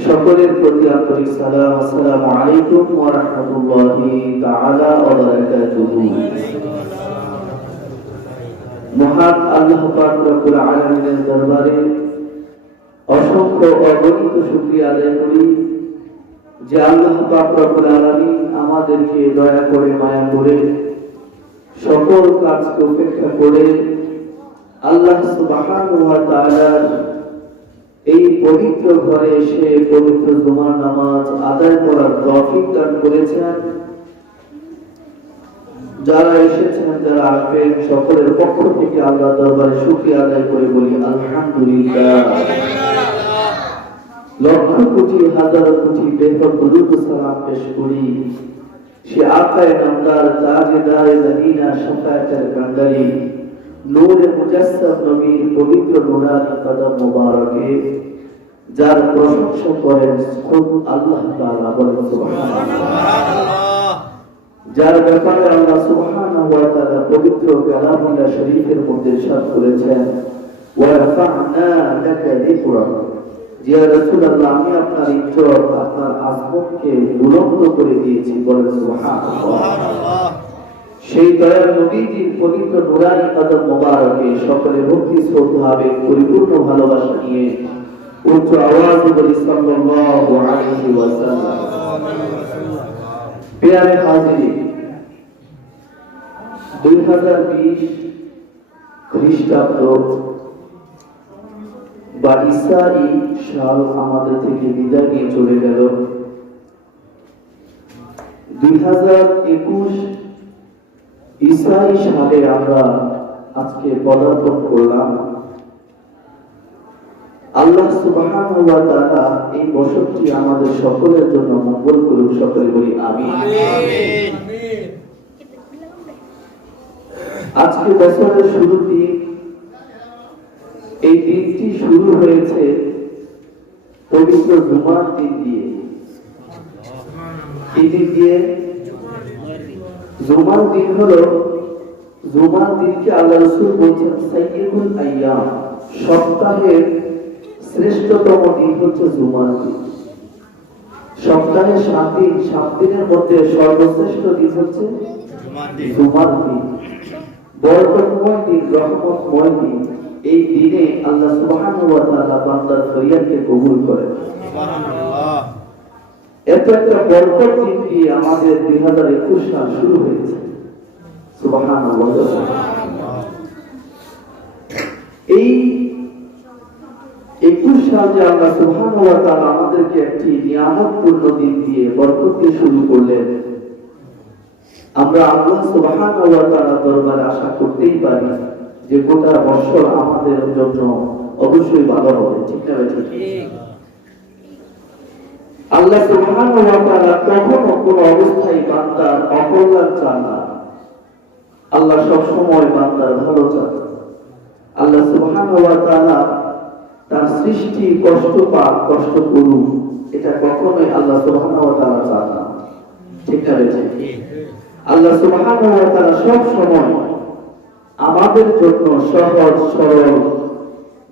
সকলের প্রতি আন্তরিক সালাম। আসসালামু আলাইকুম ওয়া রাহমাতুল্লাহি তাআলা ওয়া বারাকাতুহু। মহান আল্লাহ পাক রব্বুল আলামিনের দরবারে অসংখ্য অগণিত শুকরিয়া আদায় করি যে আল্লাহ পাক রব্বুল আলামিন আমাদেরকে দয়া করে মায়া করে সকল কাজকে উপেক্ষা করে আল্লাহ সুবহানাহু ওয়া তাআলার এই পবিত্র ঘরে এসে পবিত্র জুমার নামাজ আদায় করার তৌফিক দান করেছেন। যারা এসেছেন, যারা আসবেন, সকলের পক্ষ থেকে আল্লাহ দরবারে শুকরিয়া আদায় করে বলি আলহামদুলিল্লাহ। লক্ষ কোটি হাজার কোটি বেহদ দুরূদ ও সালাম পেশ করি সে আকায়ে নামদার তাজদারে মদিনা শাফায়াতের কান্ডারি নূরে মুজাসসাম নবীর পবিত্র নুরানি কদম মোবারকে যার প্রশংসা করেন খুব আল্লাহ তাআলা, বলেন সুবহানাল্লাহ। যার ব্যাপারে আল্লাহ সুবহানাহু ওয়া তাআলা পবিত্র কালামুল্লাহ শরীফের মধ্যে ইরশাদ করেছেন, ওয়া রাফা'না লাকা যিকরাক, যে রাসূলুল্লাহ আমি আপনার ইজ্জত, আপনার আযমতকে বুলন্দ করে দিয়েছি, বলেন সুবহানাল্লাহ। সেই দয়ার নবীজির পবিত্র নুরানি কদম মোবারকে সকলে ভক্তি শ্রদ্ধাবে পরিপূর্ণ ভালোবাসা নিয়ে উচ্চ আওয়াজে বলি সাল্লাল্লাহু আলাইহি ওয়াসাল্লাম। প্রিয় হাজিরিন, 2020 খ্রিস্টাব্দ বা ঈসাই সাল আমাদের থেকে বিদায় নিয়ে চলে গেল। 2021 ঈসাই সালে আমরা আজকে পদার্পণ করলাম। আল্লাহ সুবহানাহু ওয়া তাআলা এই বছরটি আমাদের সকলের জন্য মঙ্গল করুক, সকলে বলি আমিন। আজকে বছরের শুরুতে এই দিনটি শুরু হয়েছে পবিত্র জুমার দিন দিয়ে। এই দিন দিয়ে জুমার দিন হলো, জুমার দিনকে আল্লাহ রাসূল বলেছেন সাইয়্যিদুল আইয়াম, সপ্তাহের শ্রেষ্ঠতম দিন হচ্ছে জুমার দিন। সপ্তাহে 7 দিন, 7 দিনের মধ্যে সর্বশ্রেষ্ঠ দিন হচ্ছে জুমার দিন। বরকতময় দিন, রহমতময় দিন। এই দিনে আল্লাহ সুবহানাহু ওয়া তাআলা বান্দার ফরিয়াদকে কবুল করেন, সুবহানাল্লাহ। এত একটা বরকত দিন দিয়ে আমাদের 2021 সাল শুরু হয়েছে, সুবহানাল্লাহ। এই 21 সাল যে আল্লাহ সুবহানাহু ওয়া তাআলা আমাদেরকে একটি নিয়ামতপূর্ণ দিন দিয়ে বরকত দিয়ে শুরু করলেন, আমরা আল্লাহ সুবহানাহু ওয়া তাআলার দরবারে আশা করতেই পারি যে গোটা বছর আমাদের জন্য অবশ্যই ভালো হবে, ঠিক না ঠিক? আল্লাহ সুবহানাহু ওয়া তাআলা কখনো কোন অবস্থায় বান্দার অকল্যাণ চান না। আল্লাহ সব সময় বান্দার ভালো চান। আল্লাহ সুবহানাহু ওয়া তাআলা তার সৃষ্টি কষ্ট পাক, কষ্ট করুক, এটা কখনোই আল্লাহ সুবহানাহু ওয়া তাআলা চান না, ঠিক না ঠিক? আল্লাহ সুবহানাহু ওয়া তাআলা সব সময় আমাদের জন্য সহজ সরল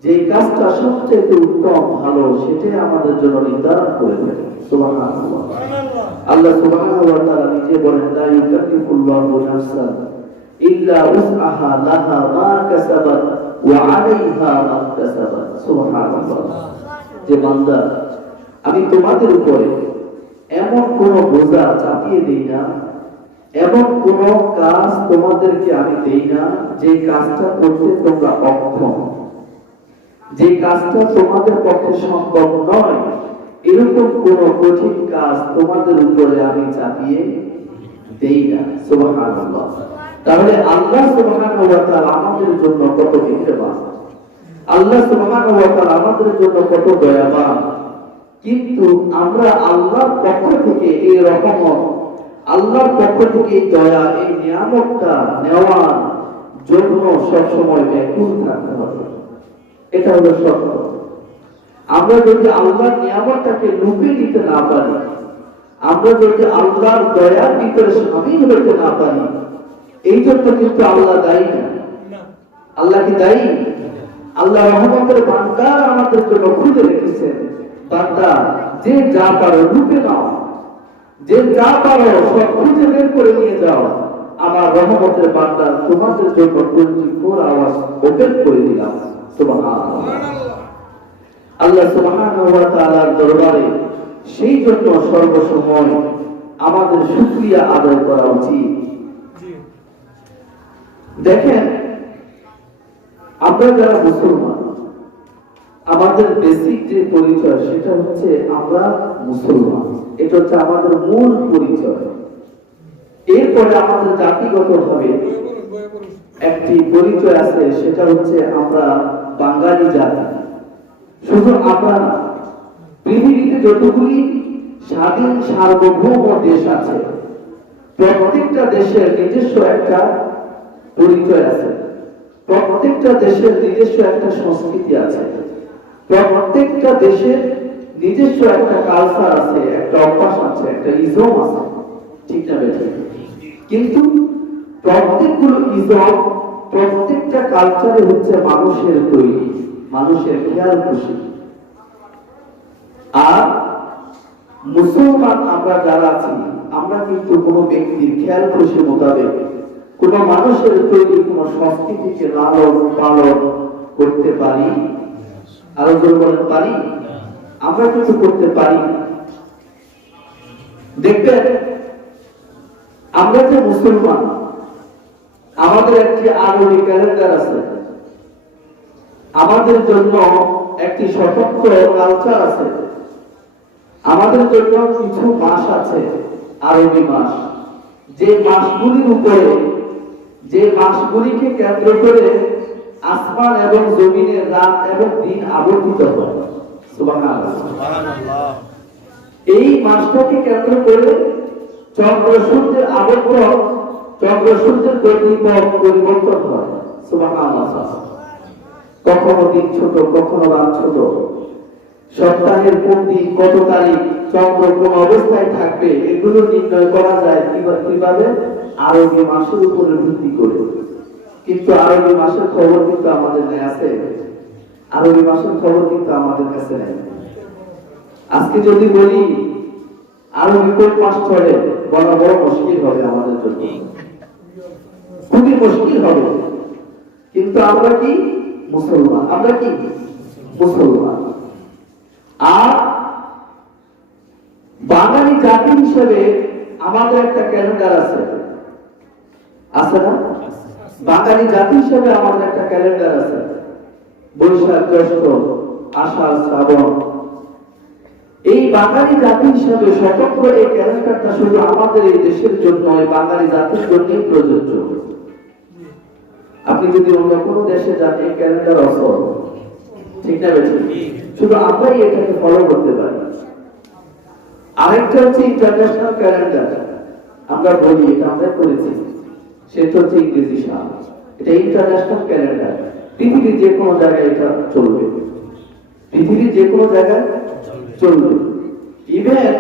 যে কাজটা সবচেয়ে উত্তম ভালো সেটাই আমাদের জন্য নির্ধারণ করে দেন, সুবহানাল্লাহ। আল্লাহ সুবহানাহু ওয়া তাআলা নিজে বলেন, লা ইউকাল্লিফুল্লাহু নাফসান ইল্লা উসআহা লাহা মা কাসাবাত ওয়া আলাইহা মা কাসাবাত, সুবহানাল্লাহ। যে বান্দা, আমি তোমাদের উপরে এমন কোন বোঝা চাপিয়ে দেই না, এমন কোন কাজ তোমাদেরকে আমি দেই না যে কাজটা করতে তোমরা অক্ষম, যে কাজটা তোমাদের পক্ষে সম্ভব নয়, এরকম কোন কঠিন কাজ তোমাদের উপরে আমি চাপিয়ে দেই না, সুবহানাল্লাহ। তাহলে আল্লাহ সুবহানাহু ওয়া তাআলা আমাদের জন্য কত মেহেরবান, আল্লাহ সুবহানাহু ওয়া তাআলা আমাদের জন্য কত দয়াবান। কিন্তু আমরা আল্লাহর পক্ষ থেকে এই রহমত, আল্লাহর পক্ষ থেকে এই দয়া, এই নিয়ামতটা নেওয়ার জন্য সবসময় ব্যাকুল থাকতে হবে। এটা হলো সত্য। আমরা যদি আল্লাহর নিয়ামতটাকে লুপে নিতে না পারি, আমরা যদি আল্লাহর দয়ার ভিতরে শামিল হতে না পারি, এই জন্য কিন্তু আল্লাহ দায়ী না। আল্লাহ কি দায়ী? আল্লাহ রহমতের ভান্ডার আমাদের জন্য খুলে রেখেছেন। বান্দা যে যা পারো লুপে নাও, যে যা পারো সব খুঁজে বের করে নিয়ে যাও, আমার রহমতের বান্দা তোমাদের জন্য 24 আওয়াজ ওপেন করে দিলাম। সুবহানাল্লাহ। আল্লাহ সুবহানাহু ওয়া তাআলার দরবারে সেই জন্য সর্বসময় আমাদের শুকরিয়া আদায় করা উচিত। দেখেন, আমরা যারা মুসলমান, আমাদের বেসিক যে পরিচয় সেটা হচ্ছে আমরা মুসলমান। এটা হচ্ছে আমাদের মূল পরিচয়। এরপরে আমাদের জাতিগত ভাবে একটি পরিচয় আছে, সেটা হচ্ছে আমরা বাঙালি জাতি। শুধু আমরা না, পৃথিবীতে যতগুলি স্বাধীন সার্বভৌম দেশ আছে, প্রত্যেকটা দেশের নিজস্ব একটা পরিচয় আছে, প্রত্যেকটা দেশের নিজস্ব একটা সংস্কৃতি আছে, প্রত্যেকটা দেশের নিজস্ব একটা কালচার আছে, একটা অভ্যাস আছে, একটা ইজম আছে, ঠিক না বেঠিক? কিন্তু প্রত্যেকগুলো ইজম, প্রত্যেকটা কালচারে হচ্ছে মানুষের তৈরি, মানুষের খেয়াল খুশি। আর মুসলমান আমরা যারা আছি, আমরা কিন্তু কোনো ব্যক্তির খেয়াল খুশি মোতাবেক কোন মানুষের তৈরি কোন সংস্কৃতিকে লালন পালন করতে পারি? আরো জোর বলতে পারি? আমরা কিছু করতে পারি। দেখবেন, আমরা যে মুসলমান, আমাদের একটি আরবি ক্যালেন্ডার আছে, আমাদের জন্য একটি স্বতন্ত্র কালচার আছে, আমাদের জন্য কিছু মাস আছে, আরবি মাস, যে মাসগুলির উপরে, যে মাসগুলিকে কেন্দ্র করে আসমান এবং জমিনের রাত এবং দিন আবর্তিত হয়। সুবহানাল্লাহ। এই মাসটাকে কেন্দ্র করে চন্দ্র সূর্যের আবর্তন, চন্দ্র সূর্যের গতিপথ পরিবর্তন হয়। সুবহানাল্লাহ। কখনো দিন ছোট, কখনো রাত ছোট, সপ্তাহের কোন দিন কত তারিখ চন্দ্র কোন অবস্থায় থাকবে, এগুলো নির্ণয় করা যায় কিভাবে? আরবি মাসের উপরে ভিত্তি করে। কিন্তু আরবি মাসের খবর কিন্তু আমাদের নেই আছে, আরবি মাসের খবর কিন্তু আমাদের কাছে নেই। আজকে যদি বলি আরবি কোন মাস চলে, বলা বড় মুশকিল হবে আমাদের জন্য, খুবই মুশকিল হবে। কিন্তু আমরা কি মুসলমান, আমরা কি মুসলমান। আর বাঙালি জাতি হিসেবে আমাদের একটা ক্যালেন্ডার আছে, আছে না? বাঙালি জাতি হিসেবে আমাদের একটা ক্যালেন্ডার আছে, বৈশাখ, জ্যৈষ্ঠ, আষাঢ়, শ্রাবণ। এই বাঙালি জাতি হিসেবে স্বতন্ত্র এই ক্যালেন্ডারটা শুধু আমাদের এই দেশের জন্য, বাঙালি জাতির জন্যই প্রযোজ্য। আপনি যদি অন্য কোনো দেশে যান, এই ক্যালেন্ডার অসল, ঠিক না বেঠিক? শুধু আমরাই এটাকে ফলো করতে পারি। আরেকটা হচ্ছে ইন্টারন্যাশনাল ক্যালেন্ডার, আমরা বলি এটা আমরা করেছি, সেটা হচ্ছে ইংরেজি সাল। এটা ইন্টারন্যাশনাল ক্যালেন্ডার, পৃথিবীর যে কোনো জায়গায় এটা চলবে, পৃথিবীর যে কোনো জায়গায় চলবে। ইভেন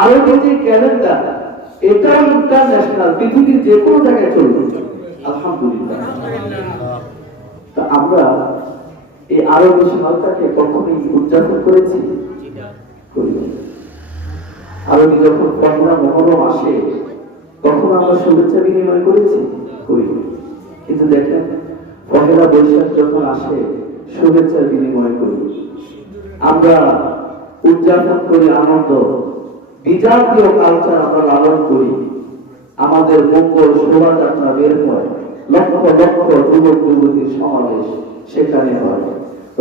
আরবি যে ক্যালেন্ডার, এটাও ইন্টারন্যাশনাল, পৃথিবীর যে কোনো জায়গায় চলবে। আলহামদুলিল্লাহ। তা আমরা এই আরবি সালটাকে কখনোই উদযাপন করেছি? আরবি যখন পহেলা মুহররম আসে, তখন আমরা শুভেচ্ছা বিনিময় করেছি? করি। কিন্তু দেখেন, পহেলা বৈশাখ যখন আসে, শুভেচ্ছা বিনিময় করি, আমরা উদযাপন করি, আনন্দ, বিজাতীয় কালচার আমরা লালন করি। আমাদের মঙ্গল শোভাযাত্রা বের হয়, লক্ষ লক্ষ যুবক যুবতীর সমাবেশ সেখানে হয়।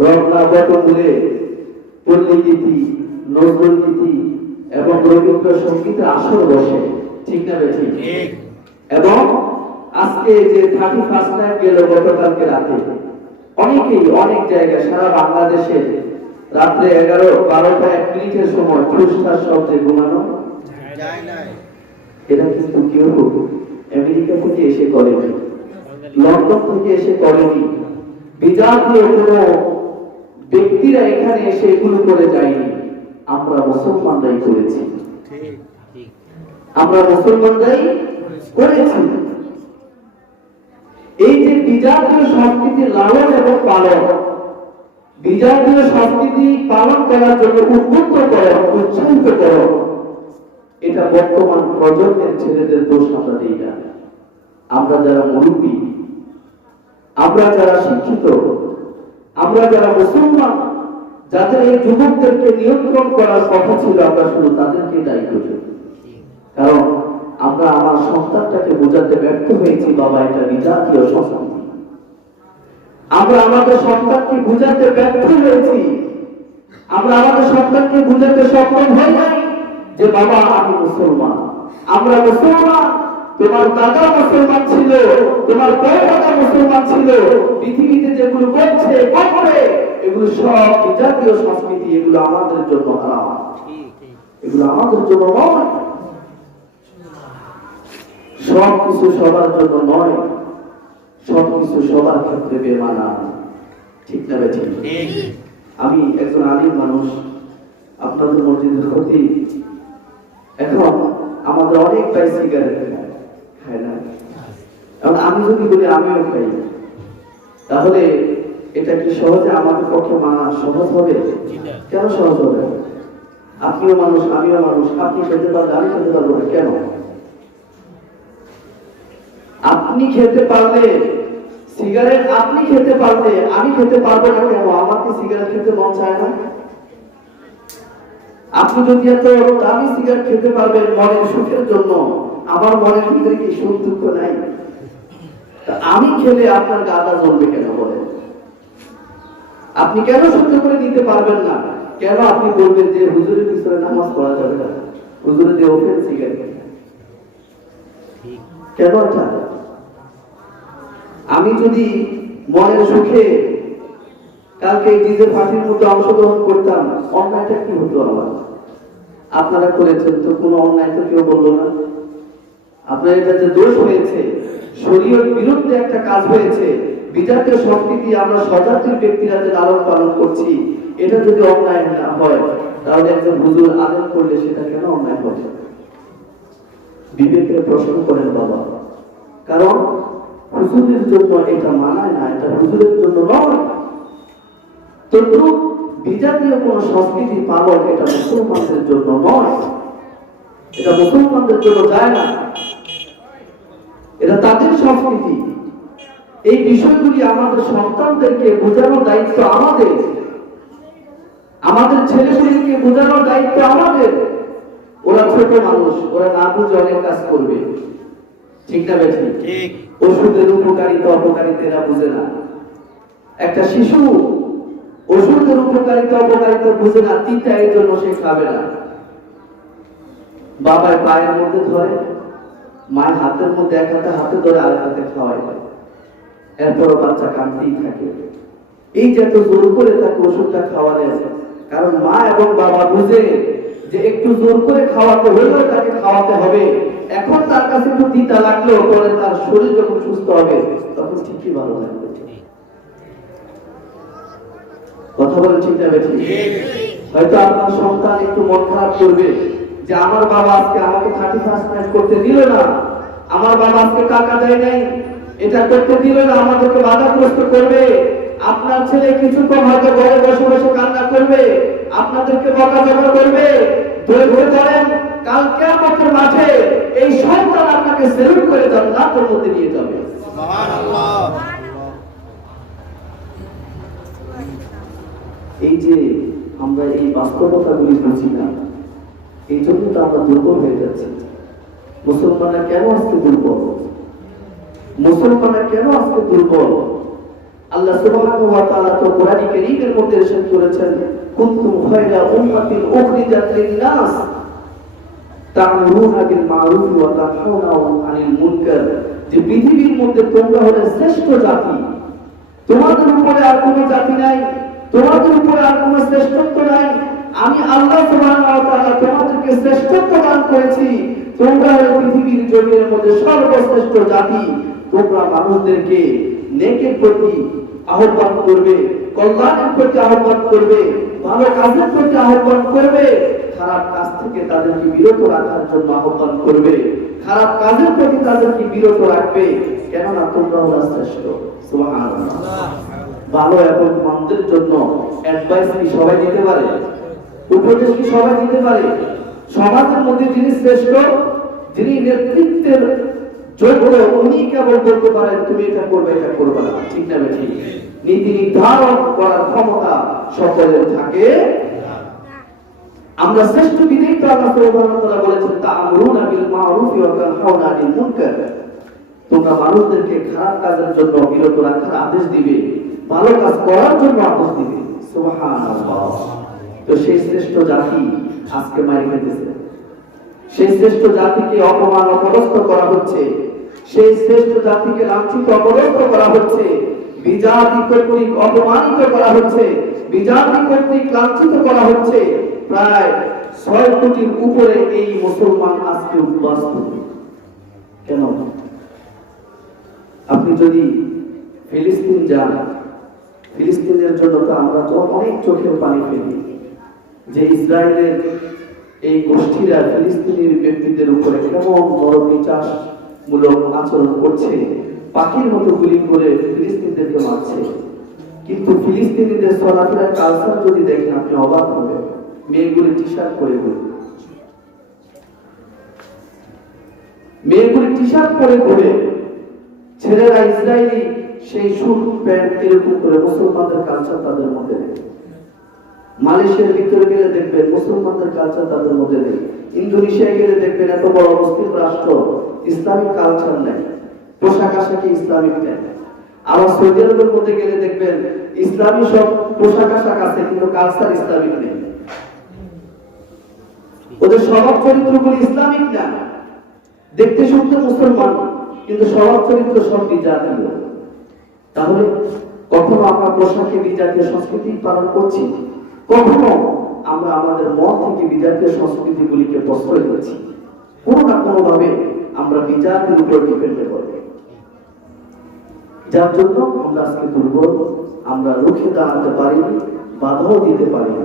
রমনা বটমূলে পল্লীগীতি, নজরুল গীতি এবং রবীন্দ্র সঙ্গীতের আসর বসে, ঠিক না বেঠিক? এবং আজকে যে 31 নাইট গেল গতকালকে রাতে, অনেকেই অনেক জায়গায় সারা বাংলাদেশে রাত্রে 11-12-1 সময় ঠুসঠাস শব্দে ঘুমানো যায় না। এটা কিন্তু কেউ আমেরিকা থেকে এসে করেনি, লন্ডন থেকে এসে করেনি, বিজাতীয় কোনো ব্যক্তিরা এখানে এসে এগুলো করে যায়নি, আমরা মুসলমানরাই করেছি, আমরা মুসলমানরাই করেছি। এই যে বিজাতীয় সংস্কৃতির লালন এবং পালন, বিজাতীয় সংস্কৃতি পালন করার জন্য উদ্বুদ্ধ করো, উৎসাহিত করো। এটা বর্তমান প্রজন্মের ছেলেদের দোষ আমরা দিই না। আমরা যারা মুরব্বী, আমরা যারা শিক্ষিত, আমরা যারা মুসলমান, যাদের এই যুবকদেরকে নিয়ন্ত্রণ করার কথা ছিল, আমরা শুধু তাদেরকে দায়ী করি। কারণ আমরা আমার সন্তানটাকে বোঝাতে ব্যর্থ হয়েছি, বাবা এটা বিজাতীয় সংস্কৃতি। আমরা আমাদের সন্তানকে বোঝাতে ব্যর্থ হয়েছি, আমরা আমাদের সন্তানকে বোঝাতে সক্ষম হই নাই যে বাবা আমি মুসলমান, আমরা মুসলমান। তোমার দাদা মুসলমান ছিল, তোমার বড় দাদা মুসলমান ছিল। পৃথিবীতে যেগুলো করছে করবে এগুলো সব বিজাতীয় সংস্কৃতি, এগুলো আমাদের জন্য হারাম, এগুলো আমাদের জন্য নয়। সব কিছু সবার জন্য নয়, সব কিছু সবার ক্ষেত্রে বেমানা, ঠিক না বেঠিক? আমি একজন আলিম মানুষ, আপনাদের মসজিদের ক্ষতি। এখন আমাদের অনেক ভাই সিগারেট খায় না। এখন আমি যদি বলি আমিও খাই, তাহলে এটা কি সহজে আমাদের পক্ষে মানা সহজ হবে? কেন সহজ হবে? আপনিও মানুষ, আমিও মানুষ। আপনি খেতে পারলে আমি খেতে পারবো না কেন? আপনি খেতে পারলে সিগারেট, আপনি খেতে পারলে আমি খেতে পারবো না কেন? আমার কি সিগারেট খেতে মন চায় না? আপনি যদি এত দামি সিগারেট খেতে পারবেন মনের সুখের জন্য, আমার মনের ভিতরে কি সুখ দুঃখ নাই? আমি খেলে আপনার গাটা জ্বলবে কেন বলেন? আপনি কেন সহ্য করে নিতে পারবেন না? কেন আপনি বলবেন যে হুজুরের পিছনে নামাজ পড়া যাবে না, হুজুরে দিয়ে ওপেন সিগারেট কেন? আমি যদি মনের সুখে কালকে ডিজে পার্টির মধ্যে অংশগ্রহণ করতাম, অন্যায়টা কি হতো আমার? আপনারা করেছেন তো, কোনো অন্যায় তো কেউ বললো না। আপনার এটা যে দোষ হয়েছে, শরীয়ত বিরুদ্ধে একটা কাজ হয়েছে, বিজাতীয় সংস্কৃতি আমরা সজাতির ব্যক্তিরা যে লালন পালন করছি, এটা যদি অন্যায় না হয়, তাহলে একজন হুজুর আলেম করলে সেটা কেন অন্যায় হবে? বিবেকের প্রশ্ন করেন বাবা। কারণ হুজুরের জন্য এটা মানায় না, এটা হুজুরের জন্য নয়। কিন্তু বিজাতীয় কোন সংস্কৃতি পালন এটা মুসলমানদের জন্য নয়, এটা মুসলমানদের জন্য যায় না, এটা তাদের সংস্কৃতি। এই বিষয়গুলি আমাদের সন্তানদেরকে বোঝানোর দায়িত্ব আমাদের, আমাদের ছেলেগুলিকে বোঝানোর দায়িত্ব আমাদের। ওরা ছোট মানুষ, ওরা না বুঝে অনেক কাজ করবে, ঠিক না বেঠিক? ওষুধের উপকারিতা অপকারিতা এরা বুঝে না। একটা শিশু ওষুধের উপকারিতা অপকারিতা বুঝে না, তিনটা এর জন্য সে খাবে না। বাবার পায়ের মধ্যে ধরে, মায়ের হাতের মধ্যে এক হাতে হাতে ধরে আরেক হাতে খাওয়াই, এরপরও বাচ্চা কাঁদতেই থাকে। এই যে এত জোর করে তাকে ওষুধটা খাওয়ালে, কারণ মা এবং বাবা বুঝে যে একটু জোর করে খাওয়াতে হলেও তাকে খাওয়াতে হবে। এখন তার কাছে একটু তিতা লাগলেও পরে তার শরীর যখন সুস্থ হবে তখন ঠিকই ভালো লাগবে। কথা বলেন ঠিক না বেঠিক? হয়তো আপনার সন্তান একটু মন খারাপ করবে যে আমার বাবা আজকে আমাকে 31st নাইট করতে দিল না, আমার বাবা আজকে টাকা দেয় নাই, এটা করতে দিল না, আমাদেরকে বাধাগ্রস্ত করবে। আপনার ছেলে কিছুক্ষণ হয়তো ঘরে বসে বসে কান্না করবে, আপনাদেরকে বকাঝকা করবে। ধরে ধরে ধরেন, কাল কিয়ামতের মাঠে এই সন্তান আপনাকে সেলুট করে জান্নাতের মধ্যে নিয়ে যাবে। সুবহানাল্লাহ। এই যে আমরা এই বাস্তবতাগুলি বুঝি না, এই জন্য তো আমরা দুর্বল হয়ে যাচ্ছি। মুসলমানরা কেন আজকে দুর্বল? মুসলমানরা কেন আজকে দুর্বল? আল্লাহ সুবহানাহু ওয়া তাআলা তো কোরআন কারীমের মধ্যে ইরশাদ করেছেন, কুনতুম খায়রা উম্মাতিন উখরিজাত লিন-নাস তা'মুরুনা বিল মা'রুফ ওয়া তানহাউনা আনিল মুনকার। যে পৃথিবীর মধ্যে তোমরা হলে শ্রেষ্ঠ জাতি, তোমাদের উপরে আর কোনো জাতি নাই, তোমাদের উপরে আর কোনো শ্রেষ্ঠত্ব নাই। আমি আল্লাহ সুবহানাহু ওয়া তাআলা তোমাদেরকে শ্রেষ্ঠত্ব দান করেছি। তোমরা পৃথিবীর জমিনের মধ্যে সর্বশ্রেষ্ঠ জাতি। তোমরা মানুষদেরকে নেকের প্রতি আহ্বান করবে, কল্যাণের প্রতি আহ্বান করবে, ভালো কাজের প্রতি আহ্বান করবে, খারাপ কাজ থেকে তাদেরকে বিরত রাখার জন্য আহ্বান করবে, খারাপ কাজের প্রতি তাদেরকে বিরত রাখবে, কেননা তোমরা হলো শ্রেষ্ঠ। সুবহানাল্লাহ। ভালো এবং মন্দের জন্য অ্যাডভাইস কি সবাই দিতে পারে? উপদেশ কি সবাই দিতে পারে? সমাজের মধ্যে যিনি শ্রেষ্ঠ, যিনি নেতৃত্বের যোগ্য, উনি কেবল বলতে পারেন তুমি এটা করবে, এটা করবে না, ঠিক না ঠিক? নীতি নির্ধারণ করার ক্ষমতা সকলের থাকে। আমরা শ্রেষ্ঠ বিধায়িত আল্লাহ সুবহানাহু ওয়া তাআলা বলেছেন তা'মুরুনা বিল মা'রুফ ওয়া তানহাউনা আনিল মুনকার, তোমরা মানুষদেরকে খারাপ কাজের জন্য বিরত রাখার আদেশ দিবে, ভালো কাজ করার জন্য আদেশ দিবে। সুবহানাল্লাহ। তো সেই শ্রেষ্ঠ জাতি আজকে মারি খেতেছে, সেই শ্রেষ্ঠ জাতিকে অপমান অপদস্থ করা হচ্ছে, সেই শ্রেষ্ঠ জাতিকে লাঞ্ছিত অপদস্থ করা হচ্ছে, বিজাতি কর্তৃক অপমানিত করা হচ্ছে, বিজাতি কর্তৃক লাঞ্ছিত করা হচ্ছে। প্রায় 6 কোটির উপরে এই মুসলমান আজকে উদ্বাস্ত। কেন? আপনি যদি ফিলিস্তিন যান, ফিলিস্তিনের জন্য তো আমরা তো অনেক চোখের পানি ফেলি, যে ইসরায়েলের এই গোষ্ঠীরা ফিলিস্তিনের ব্যক্তিদের উপরে কেমন বড় বিচারমূলক আচরণ করছে, পাখির মতো গুলি করে ফিলিস্তিনদেরকে মারছে। কিন্তু ফিলিস্তিনিদের চলাফেরার কালচার যদি দেখেন আপনি অবাক হবেন। মেয়েগুলি টি শার্ট পরে ঘুরে, মেয়েগুলি টি শার্ট পরে ঘুরে, ছেলেরা ইসরায়েলি সেই স্যুট প্যান্ট এরকম করে। মুসলমানদের কালচার তাদের মধ্যে নেই। মালয়েশিয়ার ভিতরে গেলে দেখবেন মুসলমানদের কালচার তাদের মধ্যে নেই। ইন্দোনেশিয়ায় গেলে দেখবেন এত বড় মুসলিম রাষ্ট্র, ইসলামিক কালচার নেই, পোশাক আশাকে ইসলামিক নেই। আবার সৌদি আরবের মধ্যে গেলে দেখবেন ইসলামী সব পোশাক আশাক আছে, কিন্তু কালচার ইসলামিক নেই। ওদের স্বভাব চরিত্রগুলি ইসলামিক না, দেখতে শুনতে মুসলমান, কিন্তু স্বভাব চরিত্র সব বিজাতীয়। তাহলে কখনো আমরা পোশাকে বিজাতীয় সংস্কৃতি পালন করছি, কখনো আমরা আমাদের মন থেকে বিজাতীয় সংস্কৃতিগুলিকে প্রশ্রয় দিচ্ছি। কোনো না কোনো ভাবে আমরা বিজাতির উপর ডিপেন্ড করি, যার জন্য আমরা আজকে দুর্বল, আমরা রুখে দাঁড়াতে পারিনি, বাধাও দিতে পারিনি।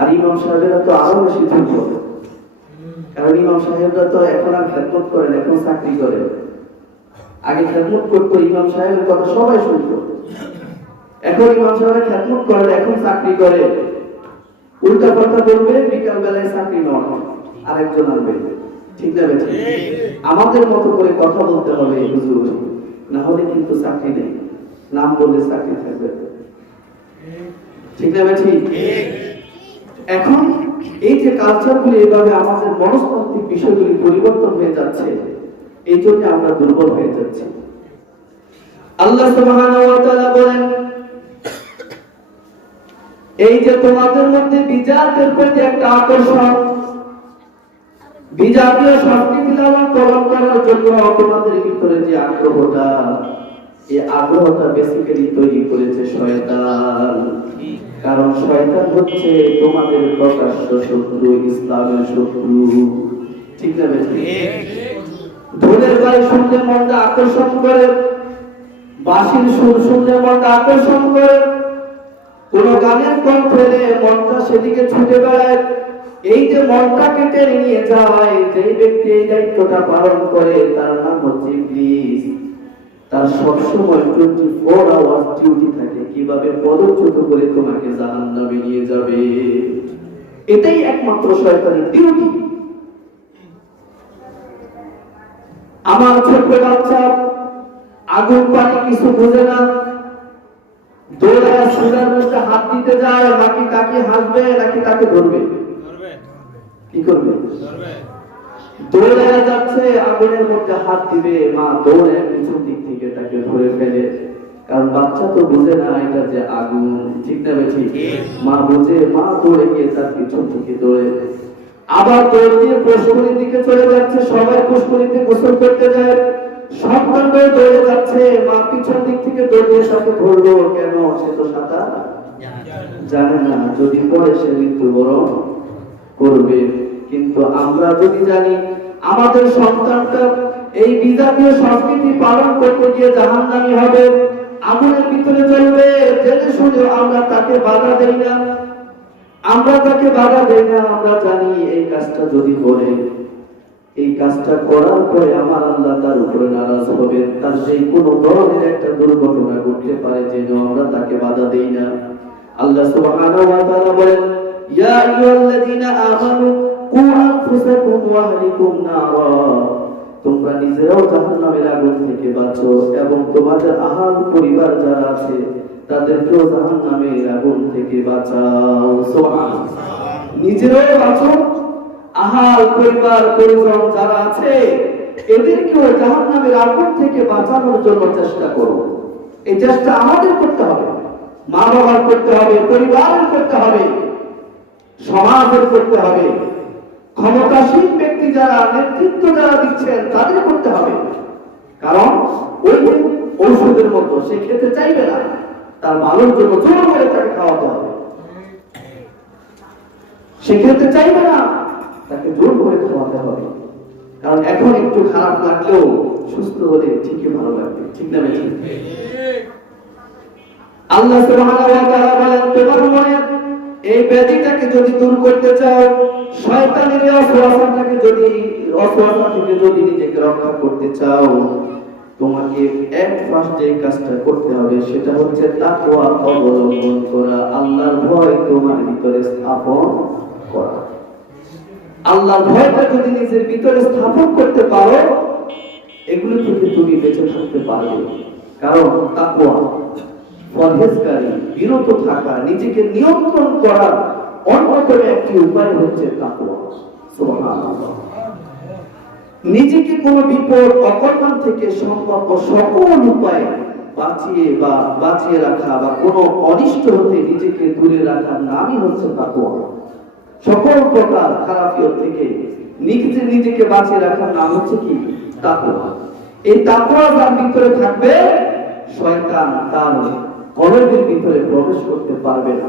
আর ইমাম সাহেবেরা তো আরো বেশি দুর্বল, কারণ ইমাম সাহেবরা তো এখন আর খেদমত করেন, এখন চাকরি করেন। আগে খেদমত করতো, ইমাম সাহেবের কথা সবাই শুনতো। এখন ইমাম সাহেব খেদমত করেন, এখন চাকরি করে। উল্টা কথা বলবে, বিকাল বেলায় চাকরি নেওয়া আরেকজন আনবে, ঠিক না বেঠিক? আমাদের মতো করে কথা বলতে হবে হুজুর, না হলে কিন্তু চাকরি নেই, নাম বললে চাকরি থাকবে, ঠিক না বেঠিক? এখন এই যে কালচারগুলি এভাবে আমাদের মনস্তাত্ত্বিক বিষয়গুলি পরিবর্তন হয়ে যাচ্ছে, এই জন্য আমরা দুর্বল হয়ে যাচ্ছি। আল্লাহ সুবহানাহু ওয়া তাআলা বলেন, এই যে তোমাদের মধ্যে বিজাতের প্রতি একটা আকর্ষণ, বিজাতীয় সংস্কৃতি লালন পালন করার জন্য তোমাদের ভিতরে যে আগ্রহটা, এই আগ্রহটা বেসিক্যালি তৈরি করেছে শয়তান। কারণ শয়তান হচ্ছে তোমাদের প্রকাশ্য শত্রু, ইসলামের শত্রু, ঠিক না বেঠিক? ঢোলের বাড়ি শুনলে মনটা আকর্ষণ করে, বাঁশির সুর শুনলে মনটা আকর্ষণ করে, কোন গানের কণ্ঠ এলে মনটা সেদিকে ছুটে বেড়ায়। এই যে মনটাকে টেনে নিয়ে যায়, যে ব্যক্তি এই দায়িত্বটা পালন করে তার নাম হচ্ছে ইবলিস। তার সবসময় 24 আওয়ার্স ডিউটি থাকে, কিভাবে পদচ্যুত করে তোমাকে জাহান্নামে নিয়ে যাবে, এটাই একমাত্র শয়তানের ডিউটি। আমার ছোট বাচ্চা আগুন পানি কিছু বোঝে না, দৌড়ায় সুরার মধ্যে হাত দিতে যায়, নাকি তাকে হাসবে নাকি তাকে ধরবে, কি করবে? দৌড়ায় যাচ্ছে, আগুনের মধ্যে হাত দিবে, মা দৌড়ে পিছন দিক থেকে তাকে ধরে ফেলে। কারণ বাচ্চা তো বুঝে না এটা যে আগুন, ঠিক না বেঠিক? মা বুঝে, মা দৌড়ে গিয়ে তার পিছন থেকে দৌড়ে, আবার দৌড় দিয়ে পুষ্করিণীর দিকে চলে যাচ্ছে, সবাই পুষ্করিণীতে গোসল করতে যায়, সন্তানরা দৌড়ে যাচ্ছে, মা পিছন দিক থেকে দৌড়ে তাকে ধরলো। কেন? সে তো সাঁতার জানে না, যদি পড়ে সে মৃত্যুবরণ করবে। কিন্তু আমরা যদি জানি আমাদের সন্তানটা এই বিজাতীয় সংস্কৃতি পালন করতে গিয়ে জাহান্নামী হবে, আগুনের ভিতরে চলবে, জেনে শুনে আমরা তাকে বাধা দেই না, আমরা তাকে বাধা দেই না। আমরা জানি এই কাজটা যদি করে এই কাজটা করার পরে আমার আল্লাহ তার উপরে নারাজ হবেন, তার যে কোনো ধরনের একটা দুর্ঘটনা ঘটতে পারে যেন আমরা তাকে বাধা দেই না। আল্লাহ সুবহানাহু ওয়া তাআলা বলেন, ইয়া আইয়ুহাল্লাযীনা আমানু কু আনফুসাকুম ওয়া আহলিকুম নারা, তোমরা নিজেরাও জাহান্নামের আগুন থেকে বাঁচো এবং তোমাদের আহাল পরিবার যারা আছে তাদেরকেও জাহান্নামের আগুন থেকে বাঁচাও। সুবহানাল্লাহ। নিজেরাও বাঁচো, আহাল পরিবার পরিজন যারা আছে এদেরকেও জাহান্নামের আগুন থেকে বাঁচানোর জন্য চেষ্টা করো। এই চেষ্টা আমাদের করতে হবে, মা বাবার করতে হবে, পরিবারের করতে হবে, সমাজের করতে হবে, ক্ষমতাসীন ব্যক্তি যারা নেতৃত্ব যারা দিচ্ছেন তাদের করতে হবে। কারণ ওই ঔষধের মতো সে খেতে চাইবে না, তার ভালোর জন্য জোর করে তাকে খাওয়াতে হবে। সে খেতে চাইবে না, তাকে জোর করে খাওয়াতে হবে। কারণ এখন একটু খারাপ লাগলেও সুস্থ হলে ঠিকই ভালো লাগবে, ঠিক না বেশি? আল্লাহ সুবহানাহু ওয়া তাআলা বলেন, তোমার মনের এই ব্যাধিটাকে যদি দূর করতে চাও, শয়তানের ওয়াসওয়াসা থেকে যদি নিজেকে রক্ষা করতে চাও, তোমাকে এক ফার্স্টে কাজটা করতে হবে, সেটা হচ্ছে তাকওয়া অবলম্বন করা, আল্লাহর ভয় তোমার ভিতরে স্থাপন করা। আল্লাহর ভয়টা যদি নিজের ভিতরে স্থাপন করতে পারো, এগুলো থেকে তুমি বেঁচে থাকতে পারবে। কারণ তাকওয়া, পরহেজগারি, বিরত থাকা, নিজেকে নিয়ন্ত্রণ করার অন্যতম একটি উপায় হচ্ছে তাকওয়া। সুবহানাল্লাহ। নিজেকে কোন বিপদ অকল্যাণ থেকে সম্ভব সকল উপায় বাঁচিয়ে রাখা বা কোন অনিষ্ট হতে নিজেকে দূরে রাখার নামই হচ্ছে তাকওয়া। সকল প্রকার খারাপিয়ত থেকে নিজেকে বাঁচিয়ে রাখার নাম হচ্ছে কি? তাকওয়া। এই তাকওয়া যার ভিতরে থাকবে, শয়তান তার কলবের ভিতরে প্রবেশ করতে পারবে না,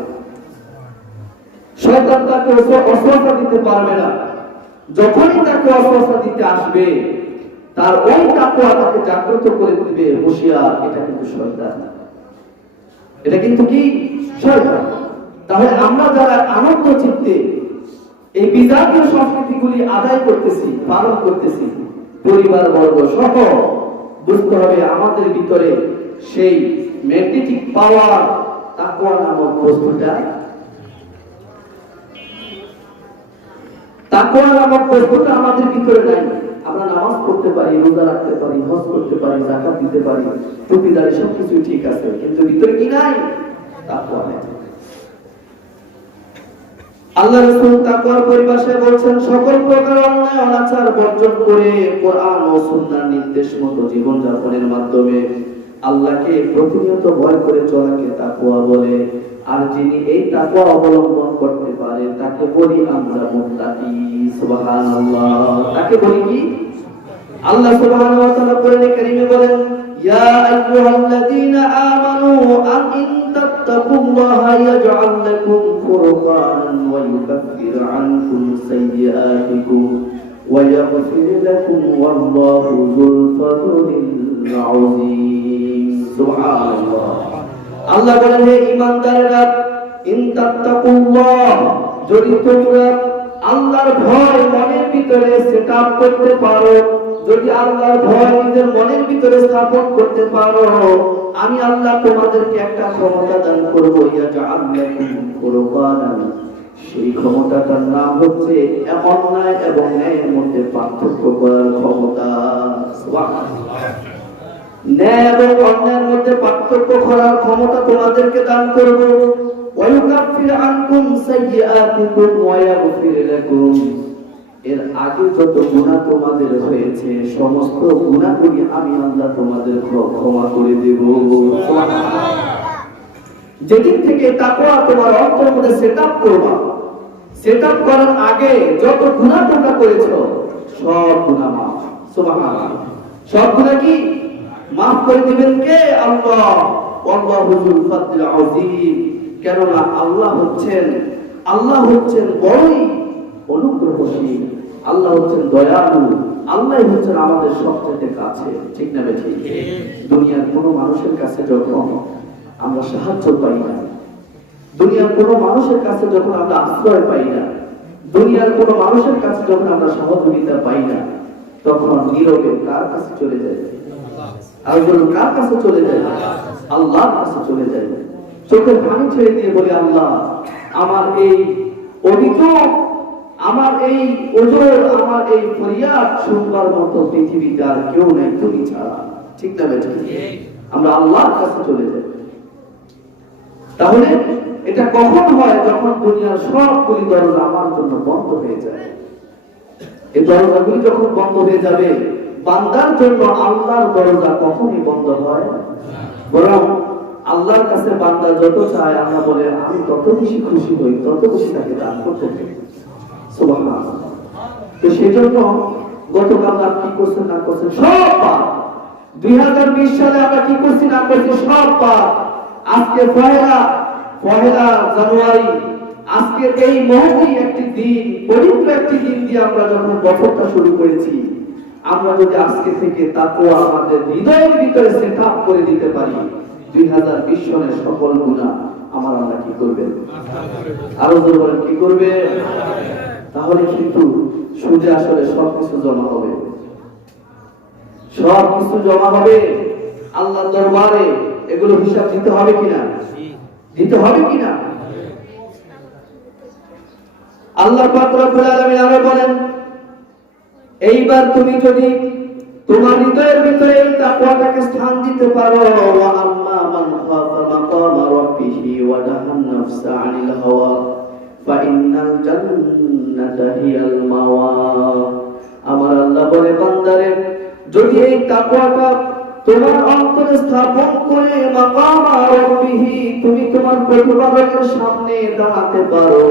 শয়তান তাকে অসুস্থতা দিতে পারবে না। যখনই তাকে অসুস্থতা দিতে আসবে, তার ওই তাকওয়া তাকে জাগ্রত করে দিবে, হুঁশিয়ার, এটা কিন্তু শয়তান, এটা কিন্তু কি? শয়তান। তাহলে আমরা যারা আনন্দ চিত্তে এই বিজাতীয় সংস্কৃতিগুলি আদায় করতেছি, পালন করতেছি, পরিবার বর্গ সহ, বুঝতে হবে আমাদের ভিতরে সেই ম্যাগনেটিক পাওয়ার তাকওয়া নামক বস্তুটা, তাকওয়া নামক বস্তুটা আমাদের ভিতরে নাই। আমরা নামাজ পড়তে পারি, রোজা রাখতে পারি, হজ করতে পারি, যাকাত দিতে পারি, টুপিদারি সবকিছু ঠিক আছে, কিন্তু ভিতরে কি নাই? তাকওয়া নাই। আল্লাহ রাসূল তাকওয়ার পরিভাষায় বলছেন, সকল প্রকার অন্যায় অনাচার বর্জন করে কোরআন ও সুন্নাহর নির্দেশ মতো জীবন যাপনের মাধ্যমে আল্লাহকে প্রতিনিয়ত ভয় করে চলাকে তাকওয়া বলে। আর যিনি এই তাকওয়া অবলম্বন করতে পারে তাকে বলি আমরা মুত্তাকি। সুবহানাল্লাহ। তাকে বলি কি? আল্লাহ সুবহানাহু ওয়া তাআলা কোরআনে কারীমে বলেন, ইয়া আইয়ুহাল্লাযীনা আমানু ইন তাত্তাকুল্লাহা ইয়াজআল লাকুম ফুরকানান ওয়া ইউকাফির আনকুম সাইয়্যাতিকুম ওয়া ইয়াগফির লাকুম ওয়াল্লাহু যুল ফাদলিল আযীম। সুবহানাল্লাহ। আল্লাহ বলেন, হে ঈমানদারেরা, ইন তাত্তাকুল্লাহ, যদি তোমরা আল্লাহর ভয় মনের ভিতরে সেটআপ করতে পারো, যদি আল্লাহর ভয় নিজের মনের ভিতরে স্থাপন করতে পারো, আমি আল্লাহ তোমাদেরকে একটা ক্ষমতা দান করব, ইয়াজআল লাকুম ফুরকানান। সেই ক্ষমতাটার নাম হচ্ছে অন্যায় এবং ন্যায়ের মধ্যে পার্থক্য করার ক্ষমতা। সুবহানাল্লাহ। ন্যায় এবং অন্যায়ের মধ্যে পার্থক্য করার ক্ষমতা তোমাদেরকে দান করব। ওয়া ইউকাফির আনকুম সাইয়্যাতিকুম ওয়া ইয়াগফির লাকুম। এর আগে যত গুনাহ তোমাদের হয়েছে সমস্ত গুনাহগুলি আমি আল্লাহ তোমাদের ক্ষমা করে দেব। সুবহানাল্লাহ। যেদিন থেকে তাকওয়া তোমার অন্তরের মধ্যে সেটআপ করবা, সেটআপ করার আগে যত গুনাহ তোমরা করেছো সব গুনাহ মাফ। সুবহানাল্লাহ। সব গুনাহ কি মাফ করে দিবেন কে? আল্লাহ। আল্লাহু যুল ফাদলিল আযীম। কেননা আল্লাহ হচ্ছেন বড়ই অনুগ্রহশীল, আল্লাহ হচ্ছেন দয়ালু, আল্লাহ হচ্ছেন আমাদের সবচেয়ে কাছে, ঠিক না বেঠি? দুনিয়ার কোনো মানুষের কাছে যখন আমরা সাহায্য পাই না, দুনিয়ার কোনো মানুষের কাছে যখন আমরা আশ্রয় পাই না, দুনিয়ার কোন মানুষের কাছে যখন আমরা সহযোগিতা পাই না, তখন নীরবে কার কাছে চলে যায়? আর যখন কার কাছে চলে যায়? আল্লাহর কাছে চলে যায়। চোখের পানি ছেড়ে দিয়ে বলি, আল্লাহ, আমার এই অভিযোগ, আমার এই ওজোর, আমার এই ফরিয়াদ শুনবার মতো পৃথিবীতে আর কেউ নেই তুমি ছাড়া। ঠিক না বেটা? আমরা আল্লাহর কাছে চলে যাই। তাহলে এটা কখন হয়? যখন দুনিয়ার সবগুলি দরজা আমার জন্য বন্ধ হয়ে যায়। এই দরজাগুলি যখন বন্ধ হয়ে যাবে, বান্দার জন্য আল্লাহর দরজা কখনই বন্ধ হয়? বরং আল্লাহর কাছে বান্দা যত চায়, আল্লাহ বলে আমি তত বেশি খুশি হই, তত বেশি তাকে দান করতে থাকি। সুবহানাল্লাহ। তো সেজন্য গতকাল আর কি করছেন না করছেন সব পাপ। 2020 সালে আমরা কি করছি না করছি সব পাপ। আজকে পহেলা জানুয়ারি, আজকে এই মহতি একটি দিন, পবিত্র একটি দিন দিয়ে আমরা যখন বছরটা শুরু করেছি, আমরা যদি আজকে থেকে তাকওয়া আমাদের হৃদয়ের ভিতরে সেটআপ করে দিতে পারি, 2020 সনের সকল গুনাহ আমরা কি করবেন? আরো জোরে বলেন, কি করবে? তাহলে কিন্তু সুদে আসলে সবকিছু জমা হবে, সবকিছু জমা হবে আল্লাহর দরবারে। এগুলো হিসাব দিতে হবে কিনা? দিতে হবে কিনা? আল্লাহ পাক রব্বুল আলামিন আরো বলেন, এইবার তুমি যদি তোমার হৃদয়ের ভিতরে এই তাকওয়াটাকে স্থান দিতে পারো, ওয়া আম্মা মান খাফা মাকামা রাব্বিহি ওয়া নাহান নাফসা আনিল হাওয়া ফা ইন্নাল জান্নাতা হিয়াল মাওয়া। আমার আল্লাহ বলে, বান্দারে, যদি এই তাকওয়াটা তোমার অন্তরে স্থাপন করে মাকামা রাব্বিহি তুমি তোমার প্রতিপালকের সামনে দাঁড়াতে পারো,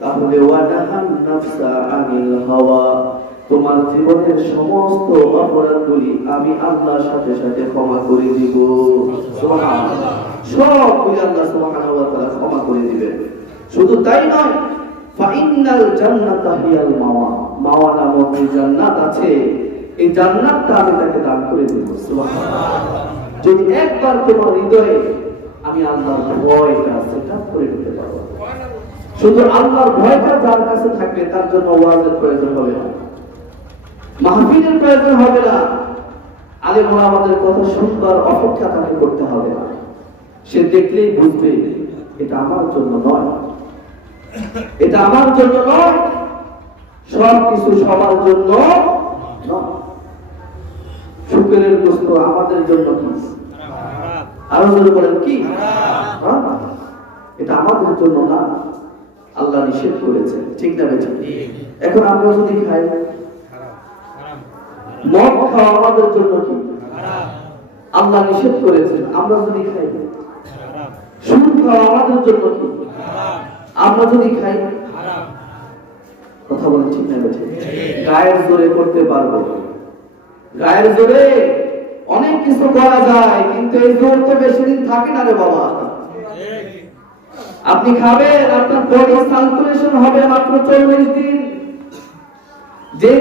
তাহলে ওয়া নাহান নাফসা আনিল হাওয়া, তোমার জীবনের সমস্ত অপরাধগুলি আমি আল্লাহর সাথে সাথে ক্ষমা করে দিব। সুবহানাল্লাহ। সবগুলি আল্লাহ সুবহানাহু ওয়া তাআলা ক্ষমা করে দিবেন। শুধু তাই নয়, ফা ইন্নাল জান্নাতা হিয়াল মাওয়া, মাওয়া নামক যে জান্নাত আছে, এই জান্নাতটা আমি তাকে দান করে দেব। সুবহানাল্লাহ। যদি একবার তোমার হৃদয়ে আমি আল্লাহর ভয়টা সেটআপ করে দিতে পারো, শুধু আল্লাহর ভয়টা যার কাছে থাকবে, তার জন্য ওয়াজের প্রয়োজন হবে না, মাহফিলের প্রয়োজন হবে না, আলেম ওলামাদের কথা শুনবার অপেক্ষা তাকে করতে হবে না। সে দেখলেই বুঝবে এটা আমার জন্য নয়, এটা আমার জন্য নয়, সবকিছু সবার জন্য নয়। শুকরের গোশত আমাদের জন্য কি? আরো জোরে বলেন, কি? এটা আমাদের জন্য না, আল্লাহ নিষেধ করেছে। ঠিক না বেঠিক? এখন আমরা যদি খাই, মদ খাওয়া আমাদের জন্য কি? আল্লাহ নিষেধ করেছেন। আমরা যদি খাই, সুদ খাওয়া আমাদের জন্য কি? আমরা যদি খাই, কথা বলেন ঠিক না বেঠিক? গায়ের জোরে করতে পারবো, গায়ের জোরে অনেক কিছু করা যায়, কিন্তু এই জোর তো বেশি দিন থাকে না রে বাবা। আপনি খাবেন, আপনার বডি সার্কুলেশন হবে মাত্র 40 দিন।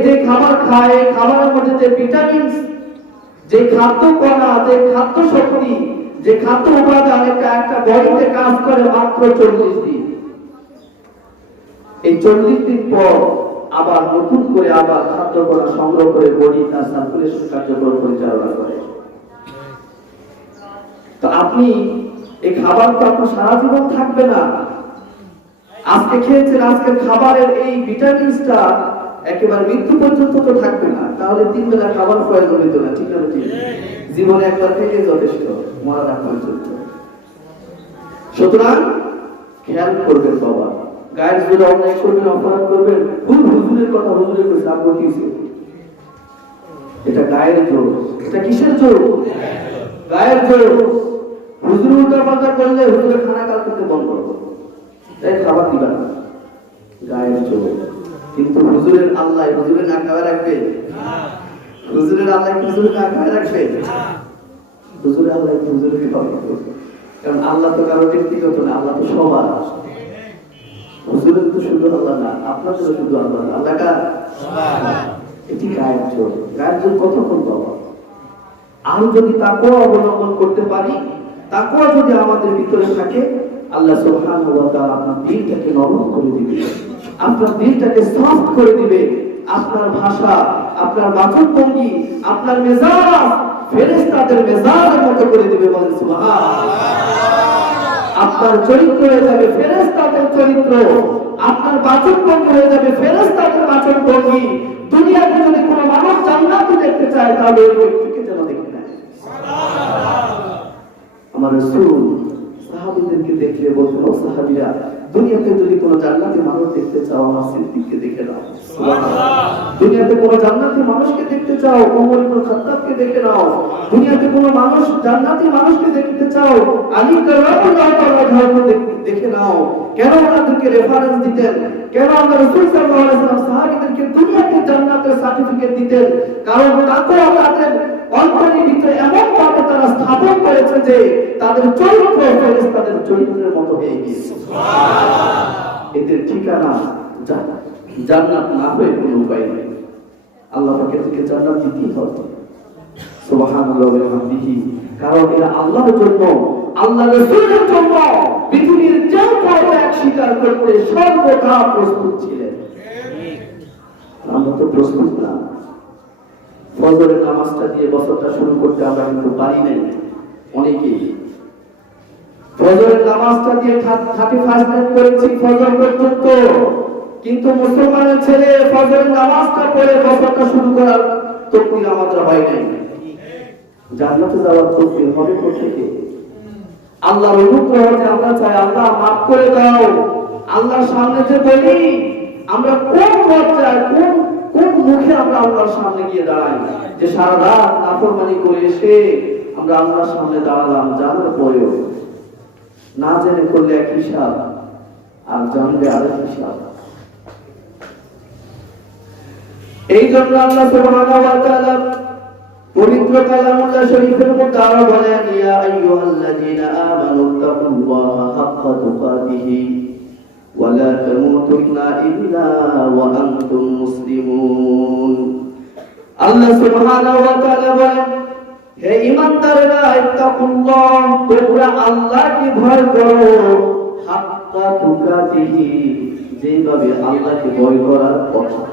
যে খাবার খায়, খাবারের মধ্যে যে ভিটামিনস, যে খাদ্য কণা, যে খাদ্য শক্তি, যে খাদ্য উপাদান, এটা একটা বডিতে কাজ করে মাত্র 40 দিন। এই 40 দিন পর আবার নতুন করে আবার খাদ্য কণা সংগ্রহ করে বডি তার সার্কুলেশন কার্যক্রম পরিচালনা করে। তো আপনি এই খাবার তো আপনার সারা জীবন থাকবে না। আজকে খেয়েছেন, আজকের খাবারের এই ভিটামিনসটা একেবারে মৃত্যু পর্যন্ত তো থাকবে না। তাহলে 3 বেলা খাবার প্রয়োজন হইতো না। ঠিক না? জীবনে একবার খেলে যথেষ্ট, মরা রাখা পর্যন্ত। সুতরাং খেয়াল করবেন বাবা, গায়ের জোরে অন্যায় করবেন, অপরাধ করবেন, হুজুরের কথা হুজুরের কাছে আপনি কি? এটা গায়ের জোর। এটা কিসের জোর? গায়ের জোর। হুজুর উল্টাপাল্টা করলে হুজুরের খানা কাল করতে বন্ধ করবো, তাই খাবার দিবা না, গায়ের জোর। কিন্তু হুজুরের আল্লাহ হুজুরের না খাওয়া রাখবে? হুজুরের আল্লাহ হুজুরের না খাওয়া রাখবে? হুজুরের আল্লাহ হুজুরের খাওয়া রাখবে, কারণ আল্লাহ তো কারো ব্যক্তিগত না, আল্লাহ তো সবার। হুজুরের তো শুধু আল্লাহ না, আপনার তো শুধু আল্লাহ না, আল্লাহ কার? এটি গায়ের জোর। গায়ের জোর কতক্ষণ পাবো? আমি যদি তাকওয়া অবলম্বন করতে পারি, তাকওয়া যদি আমাদের ভিতরে থাকে, আল্লাহ সুবহানাহু ওয়া তাআলা আপনার দিলটাকে নরম করে দিবেন, আপনার দিলটাকে সফট করে দিবে। আপনার ভাষা, আপনার বাচনভঙ্গি, আপনার মেজাজ ফেরেশতাদের মেজাজের মতো করে দিবে। বলেন সুবহানাল্লাহ। আপনার চরিত্র হয়ে যাবে ফেরেশতাদের চরিত্র, আপনার বাচনভঙ্গি হয়ে যাবে ফেরেশতাদের বাচনভঙ্গি। দুনিয়াতে যদি কোনো মানুষ জান্নাতে দেখতে চায় তাহলে ওই ব্যক্তিকে যেন দেখে নেয়। আমার রাসূল সাহাবীদেরকে দেখলে বলতেন, ও সাহাবীরা, দুনিয়াতে যদি কোনো জান্নাতি মানুষ দেখতে চাও আমার সিদ্দিককে দেখে নাও। সুবহানাল্লাহ। দুনিয়াতে কোনো জান্নাতি মানুষকে দেখতে চাও ওমর ইবনে খাত্তাবকে দেখে নাও। দুনিয়াতে কোনো মানুষ জান্নাতি মানুষকে দেখতে চাও আলী রাদিয়াল্লাহু তাআলা দেখে নাও। কেন ওনাদেরকে রেফারেন্স দিতেন? কেন আল্লাহ রাসূল সাল্লাল্লাহু আলাইহি ওয়াসাল্লাম সাহাবীদেরকে দুনিয়াতে জান্নাতের সার্টিফিকেট দিতেন? কারণ তাকওয়া তাদের অন্তরের ভিতরে এমন ভাবে তারা স্থাপন করেছে যে তাদের চরিত্র ফেরেশতাদের চরিত্রের মতো হয়ে গিয়েছে। সুবহানাল্লাহ। এদের ঠিকানা জান্নাত না হয়ে কোনো উপায় নেই। আল্লাহ পাকের থেকে জান্নাত দিতেই হবে। সুবহানাল্লাহ ওয়া বিহামদিহি। কারণ এরা আল্লাহর জন্য, আল্লাহ রাসূলের জন্য পৃথিবীর যে কোনো এক স্বীকার করতে সর্বদা প্রস্তুত ছিলেন। আমরা তো প্রস্তুত না। ফজরের নামাজটা দিয়ে বছরটা শুরু করতে আমরা কিন্তু পারি নাই। অনেকেই ফজরের নামাজটা দিয়ে 35 মিনিট করেছি ফজর পর্যন্ত, কিন্তু মুসলমানের ছেলে ফজরের নামাজটা পড়ে বছরটা শুরু করার তকদির আমাদের হয় নাই। জান্নাতে যাওয়ার তকদির হবে কোথেকে? আল্লাহর অনুগ্রহ হতে আমরা চাই আল্লাহ মাফ করে দাও। আল্লাহর সামনে যে বলি আমরা কোন পর্যায়ে কোন মুখে আমরা আল্লাহর সামনে গিয়ে দাঁড়াই যে সারা রাত নাফরমানি করে এসে আমরা আল্লাহর সামনে দাঁড়ালাম, জানার পরেও না জেনে করলে এক হিসাব আর জানলে আরেক হিসাব। এই জন্য আল্লাহ সুবহানাহু ওয়া তাআলা পবিত্র কালামুল্লাহ শরীফের মধ্যে আরো বলেন, ইয়া আইয়ুহাল্লাযীনা আমানু তাকুল্লাহা হাক্কা তুকাতিহি ওয়া লা তামুতুন্না ইল্লা ওয়া আনতুম মুসলিমুন। আল্লাহ সুবহানাহু ওয়া তাআলা বলেন, হে ঈমানদাররা, ইত্তাকুল্লাহ, তোমরা আল্লাহকে ভয় করো, হাক্কা তুকাতিহি, যেভাবে আল্লাহকে ভয় করার কথা।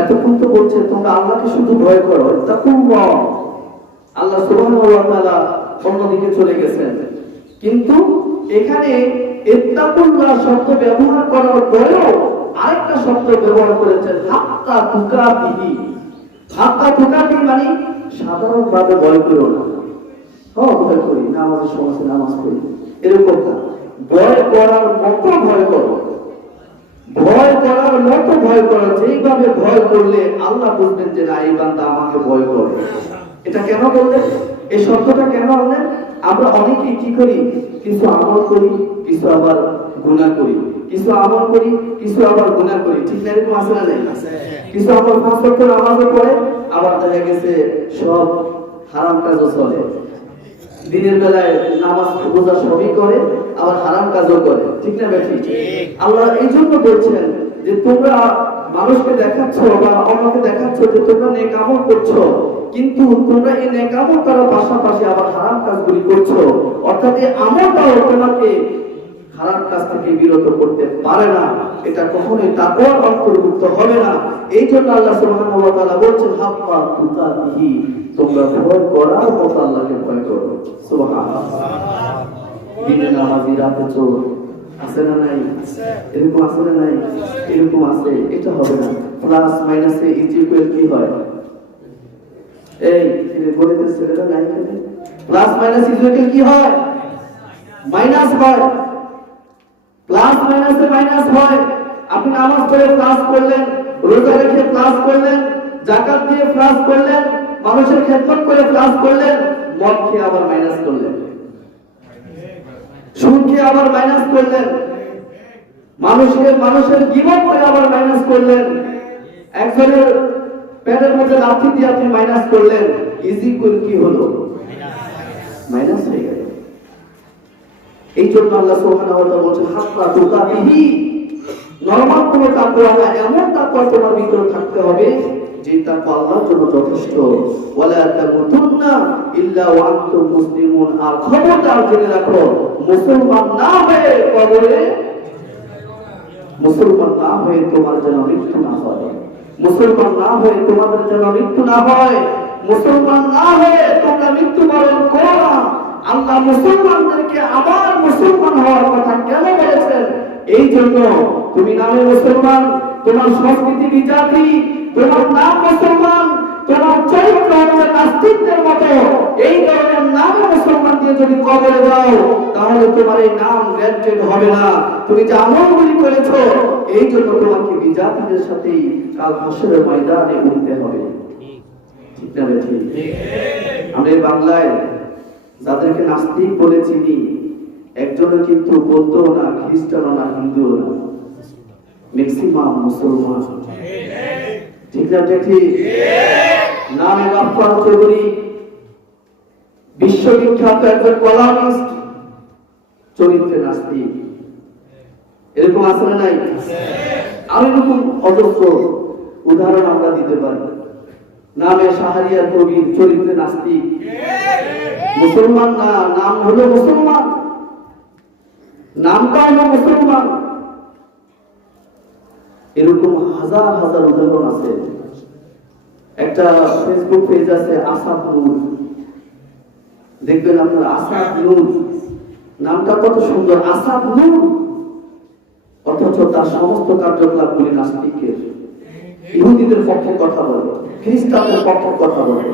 এতক্ষণ তো বলছে তোমরা আল্লাহকে শুধু ভয় করো, ইত্তাকুল্লাহ। আল্লাহ সুবহানাহু ওয়া তাআলা অন্যদিকে চলে গেছেন, কিন্তু এখানে ইত্তাকুল্লাহ শব্দ ব্যবহার করার পরেও আরেকটা শব্দ ব্যবহার করেছেন, হাক্কা তুকাতিহি। হাক্কা তুকাতিহি মানে সাধারণভাবে ভয় করো না। ভয় করি, নামাজের সময় নামাজ পড়ি, এরকম না। ভয় করার মতো ভয় করো, ভয় করার মতো ভয় করো, যেইভাবে ভয় করলে আল্লাহ বুঝবেন যে না, এই বান্দা আমাকে ভয় করে। এটা কেন বললেন? এই শব্দটা কেন আনলেন? আমরা অনেকেই কি করি, কিছু আমল করি, কিছু আবার গুনাহ করি, কিছু আমল করি, কিছু আবার গুনাহ করি, ঠিক না? এরকম আছে না? নাই? কিছু আমল 5 ওয়াক্ত নামাজও পড়ে, আবার দেখা গেছে সব হারাম কাজও চলে। দিনের বেলায় নামাজ রোজা সবই করে, আবার হারাম কাজও করে, ঠিক না বেশি? আল্লাহ এই জন্য বলছেন যে তোমরা মানুষকে দেখাচ্ছ বা আমাকে দেখাচ্ছ যে তোমরা নেক আমল করছো, কিন্তু তোমরা এই নেক আমল করার পাশাপাশি আবার হারাম কাজগুলি করছো। অর্থাৎ এই আমলটাও তোমাকে খারাপ কাজ থেকে বিরত করতে পারে না। এটা কখনোই তাকওয়ার অন্তর্ভুক্ত হবে না। এই জন্য আল্লাহ সুবহানাহু ওয়া তাআলা বলছেন, হাক্কা তুকাতিহি, তোমরা ভয় করার মতো আল্লাহকে ভয় করো। সুবহানাল্লাহ। দিনে নামাজি, রাতে চোর, আছে না নাই? এরকম আছে না নাই? এরকম আছে। এটা হবে না। প্লাস মাইনাসে ইকুয়াল কি হয়? এই গণিতের ছেলেটা নাই এখানে? প্লাস মাইনাস ইকুয়াল কি হয়? মাইনাস হয়। প্লাস মাইনাসে মাইনাস হয়। আপনি নামাজ পড়ে প্লাস করলেন, রোজা রেখে প্লাস করলেন, যাকাত দিয়ে প্লাস করলেন, মানুষের খেদমত করে প্লাস করলেন, মদ খেয়ে আবার মাইনাস করলেন, সুদ খেয়ে আবার মাইনাস করলেন, মানুষের গীবত করে আবার মাইনাস করলেন, একজনের পেটের মধ্যে লাথি দিয়ে আপনি মাইনাস করলেন, ইজিকুয়াল কি হলো? মাইনাস হয়ে গেল। এই জন্য আল্লাহ সুবহানাহু ওয়া তাআলা বলেন, হাক্কা তুকাতিহি, নরমাল কোন তাকওয়া না, এমন তাকওয়া তোমার ভিতরে থাকতে হবে যে তাকওয়া আল্লাহর জন্য যথেষ্ট। ওয়ালা তামুতুন্না ইল্লা ওয়া আনতুম মুসলিমুন। আর খবরদার জেনে রাখো, মুসলমান না হয়ে কবরে মুসলমান না হয়ে তোমার যেন মৃত্যু না হয়, মুসলমান না হয়ে তোমাদের যেন মৃত্যু না হয়, মুসলমান না হয়ে তোমরা মৃত্যুবরণ করো না। আল্লাহ মুসলমানদেরকে আবার মুসলমান হওয়ার কথা কেন বলেছেন? এই জন্য তুমি নামে মুসলমান, তোমার সংস্কৃতি বিজাতি, তোমার নাম মুসলমান, তোমার চরিত্র হচ্ছে নাস্তিকদের মতো, এই ধরনের নামে মুসলমান দিয়ে যদি কবরে যাও তাহলে তোমার এই নাম গ্র্যান্টেড হবে না। তুমি যে আমলগুলি করেছো এই জন্য তোমাকে বিজাতিদের সাথেই কাল হাসরের ময়দানে উঠতে হবে। ঠিক না ঠিক? আমরা বাংলায় যাদেরকে নাস্তিক বলে চিনি একজনও কিন্তু বৌদ্ধ না, খ্রিস্টানও না, হিন্দুও না, ম্যাক্সিমাম মুসলমান। ঠিক না ঠিক? নামে গাফফার চৌধুরী বিশ্ববিখ্যাত একজন কলামিস্ট, চরিত্রে নাস্তিক। এরকম আছে না নাই? আর এরকম অজস্র উদাহরণ আমরা দিতে পারি। নামে শাহরিয়ার কবির, চরিত্রে নাস্তিক, মুসলমান না, নাম হলো মুসলমান, নামটা হলো মুসলমান। এরকম হাজার হাজার উদাহরণ আছে। একটা ফেসবুক পেজ আছে আসাদ নূর, দেখবেন আপনারা আসাদ নূর নামটা কত সুন্দর, আসাদ নূর, অথচ তার সমস্ত কার্যকলাপগুলি নাস্তিকের, ইহুদিদের পক্ষে কথা বলে, খ্রিস্টানদের পক্ষে কথা বলে,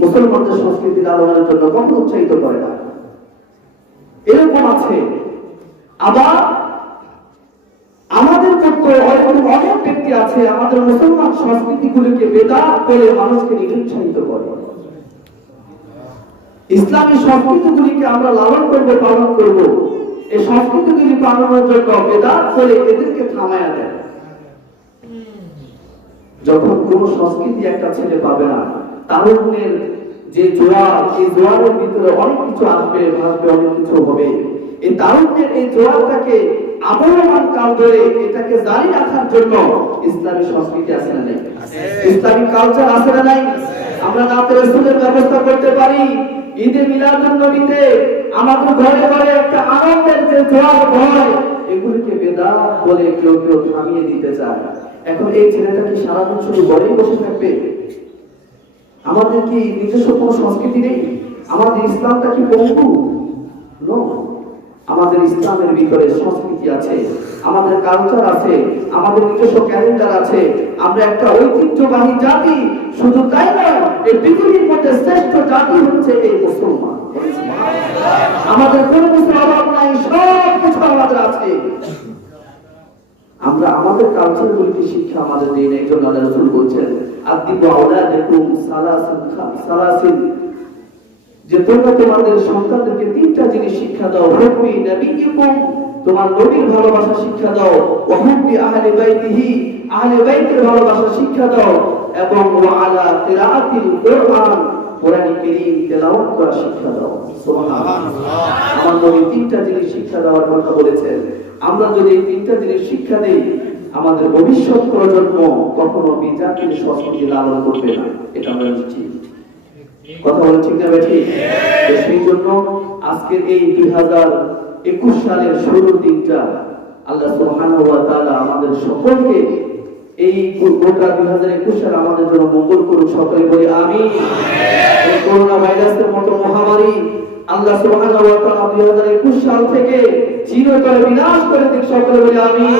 মুসলমানদের সংস্কৃতি লালনের জন্য কখনো উৎসাহিত করে না। এরকম আছে। আবার আমাদের মধ্যে অনেক ব্যক্তি আছে আমাদের মুসলমান সংস্কৃতিগুলিকে বেদাত বলে মানুষকে নিরুৎসাহিত করে। ইসলামী সংস্কৃতিগুলিকে আমরা লালন করবো, পালন করব, এই সংস্কৃতিগুলি পালনের জন্য বেদাত বলে এদেরকে থামায়া দেয়। যখন কোন সংস্কৃতি একটা ছেলে পাবে না, তারুণ্যের যে জোয়ার, এই জোয়ারের ভিতরে অনেক কিছু আসবে, ভাসবে, অনেক কিছু হবে। এই তারুণ্যের এই জোয়ারটাকে আবহমান কাল ধরে এটাকে জারি রাখার জন্য ইসলামী সংস্কৃতি আছে না নাই? ইসলামিক কালচার আছে না নাই? আমরা নাতে রাসূলের ব্যবস্থা করতে পারি। ঈদে মিলাদুন নবীতে আমাদের ঘরে ঘরে একটা আনন্দের যে জোয়ার হয়, এগুলিকে বেদাত বলে কেউ কেউ থামিয়ে দিতে চায়। এখন এই ছেলেটা কি সারাদিন শুধু ঘরেই বসে থাকবে? আমাদের কি নিজস্ব কোনো সংস্কৃতি নেই? আমাদের ইসলামটা কি পঙ্গু? নো, আমাদের ইসলামের ভিতরে সংস্কৃতি আছে, আমাদের কালচার আছে, আমাদের নিজস্ব ক্যালেন্ডার আছে। আমরা একটা ঐতিহ্যবাহী জাতি। শুধু তাই নয়, এই পৃথিবীর মধ্যে শ্রেষ্ঠ জাতি হচ্ছে এই মুসলমান। আমাদের কোনো কিছু অভাব নাই, সব কিছু আমাদের আছে। আমরা আমাদের কালচার গুলিকে শিক্ষা আমাদের দিন একজন আল্লাহ রাসূল বলছেন, আদিবু আওলাদাকুম সালাসিন, যে তোমরা তোমাদের সন্তানদেরকে তিনটা জিনিস শিক্ষা দাও। হুব্বি নবিয়্যিকুম, তোমার নবীর ভালোবাসা শিক্ষা দাও। ওয়া হুব্বি আহলি বাইতিহি, আহলি বাইতের ভালোবাসা শিক্ষা দাও। এবং ওয়া আলা কিরাআতিল কুরআন, কোরআন কারীম তেলাওয়াত করা শিক্ষা দাও। সুবহানাল্লাহ। আমার নবী তিনটা জিনিস শিক্ষা দেওয়ার কথা বলেছেন। আমরা যদি এই তিনটা জিনিস শিক্ষা দেই, আমাদের ভবিষ্যৎ প্রজন্ম কখনো বিজাতির সংস্কৃতি লালন করবে না, এটা আমরা নিশ্চিত। কথা বলে ঠিক না বেঠি? সেই জন্য আজকের এই 2021 সালের শুরুর দিনটা আল্লাহ সুবহানাহু ওয়া তাআলা আমাদের সকলকে এই গোটা 2021 সাল আমাদের জন্য মঙ্গল করুন। সকলে বলি আমিন। এই করোনা ভাইরাসের মতো মহামারী আল্লাহ সুবহানাহু ওয়া তাআলা 2021 সাল থেকে চিরতরে বিনাশ করে দিন। সকলে বলি আমিন।